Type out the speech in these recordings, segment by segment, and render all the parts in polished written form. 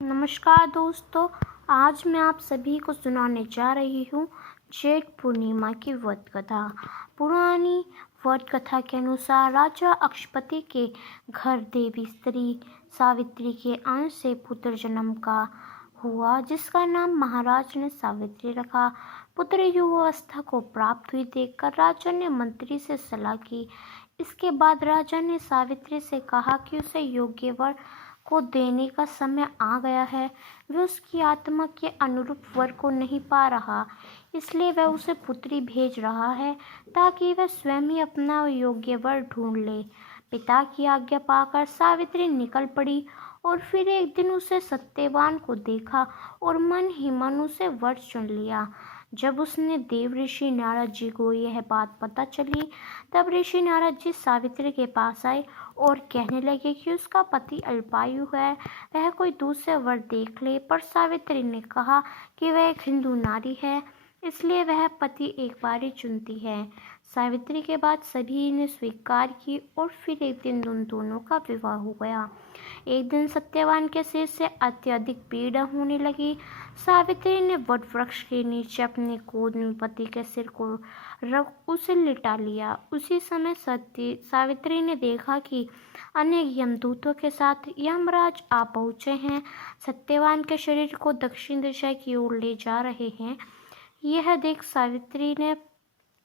नमस्कार दोस्तों, आज मैं आप सभी को सुनाने जा रही हूँ जेठ पूर्णिमा की व्रत कथा। पुरानी व्रत कथा के अनुसार राजा अक्षपति के घर देवी स्त्री सावित्री के अंश से पुत्र जन्म का हुआ, जिसका नाम महाराज ने सावित्री रखा। पुत्र युवावस्था को प्राप्त हुई देखकर राजा ने मंत्री से सलाह की। इसके बाद राजा ने सावित्री से कहा कि उसे योग्य वर को देने का समय आ गया है। वह उसकी आत्मा के अनुरूप वर को नहीं पा रहा, इसलिए वह उसे पुत्री भेज रहा है ताकि वह स्वयं ही अपना योग्य वर ढूंढ ले। पिता की आज्ञा पाकर सावित्री निकल पड़ी और फिर एक दिन उसे सत्यवान को देखा और मन ही मन उसे वर चुन लिया। जब उसने देव ऋषि नारद जी को यह बात पता चली, तब ऋषि नारद जी सावित्री के पास आए और कहने लगे कि उसका पति अल्पायु है, वह कोई दूसरे वर देख ले। पर सावित्री ने कहा कि वह एक हिंदू नारी है, इसलिए वह पति एक बार ही चुनती है। सावित्री के बाद सभी ने स्वीकार की और फिर एक दिन उन दोनों का विवाह हो गया। एक दिन सत्यवान के सिर से अत्यधिक पीड़ा होने लगी। सावित्री ने वट वृक्ष के नीचे अपने गोद में पति के सिर को रख उसे लिटा लिया। उसी समय सावित्री ने देखा कि अनेक यमदूतों के साथ यमराज आ पहुंचे हैं, सत्यवान के शरीर को दक्षिण दिशा की ओर ले जा रहे हैं। यह देख सावित्री ने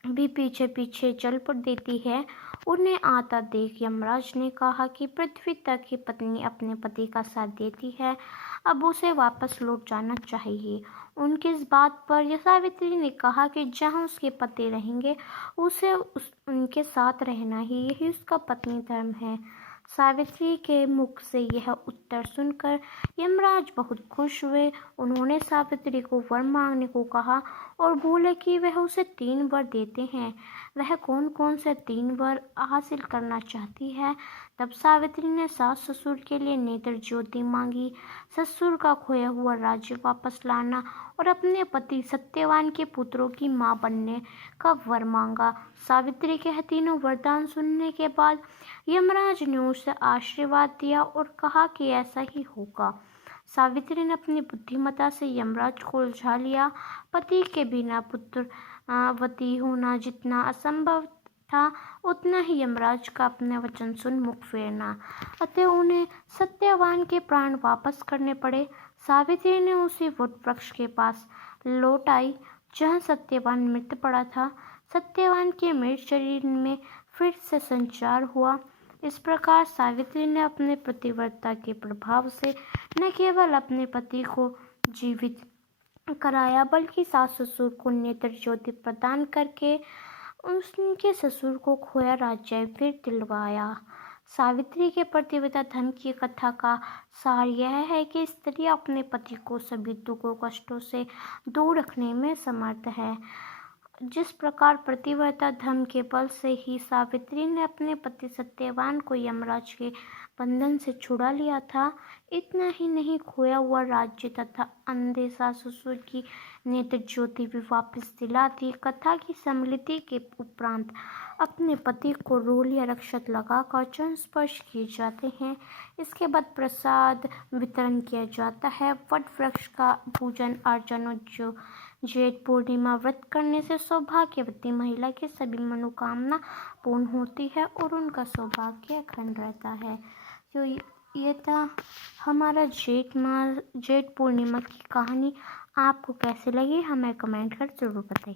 भी पीछे पीछे चल पड़ देती है। उन्हें आता देख यमराज ने कहा कि पृथ्वी तक की पत्नी अपने पति का साथ देती है, अब उसे वापस लौट जाना चाहिए। उनकी इस बात पर सावित्री ने कहा कि जहाँ उसके पति रहेंगे उसे उनके साथ रहना ही, यही उसका पत्नी धर्म है। सावित्री के मुख से यह उत्तर सुनकर यमराज बहुत खुश हुए। उन्होंने सावित्री को वर मांगने को कहा और बोले कि वह उसे 3 वर देते हैं। वह कौन कौन से 3 वर हासिल करना चाहती है। तब सावित्री ने सास ससुर के लिए नेत्र ज्योति मांगी, ससुर का खोया हुआ राज्य वापस लाना और अपने पति सत्यवान के पुत्रों की मां बनने का वर मांगा। सावित्री के तीनों वरदान सुनने के बाद यमराज ने उसे आशीर्वाद दिया और कहा कि ऐसा ही होगा। सावित्री ने अपनी बुद्धिमत्ता से यमराज को उलझा लिया। पति के बिना पुत्रवती होना जितना असंभव था, उतना ही यमराज का अपने वचन सुन मुख फेरना। अतः उन्हें सत्यवान के प्राण वापस करने पड़े। सावित्री ने उसी वट वृक्ष के पास लौट आई जहाँ सत्यवान मृत पड़ा था। सत्यवान के मृत शरीर में फिर से संचार हुआ। इस प्रकार सावित्री ने अपने पतिव्रता के प्रभाव से न केवल अपने पति को जीवित कराया, बल्कि सास ससुर को नेत्र ज्योति प्रदान करके उनके ससुर को खोया राज्य फिर दिलवाया। सावित्री के पतिव्रता धर्म की कथा का सार यह है कि स्त्री अपने पति को सभी दुखों कष्टों से दूर रखने में समर्थ है। जिस प्रकार पतिव्रता धर्म के बल से ही सावित्री ने अपने पति सत्यवान को यमराज के बंधन से छुड़ा लिया था, इतना ही नहीं, खोया हुआ राज्य तथा अंधे सास ससुर की नेत्र ज्योति भी वापस दिला दी। कथा की सम्मिलिति के उपरांत अपने पति को रोल या रक्षक लगाकर चरण स्पर्श किए जाते हैं। इसके बाद प्रसाद वितरण किया जाता है। वट वृक्ष का पूजन अर्चन और जेठ पूर्णिमा व्रत करने से सौभाग्यवती महिला की सभी मनोकामना पूर्ण होती है और उनका सौभाग्य अखंड रहता है। तो ये था हमारा जेठ पूर्णिमा की कहानी। आपको कैसी लगी हमें कमेंट कर जरूर बताइए।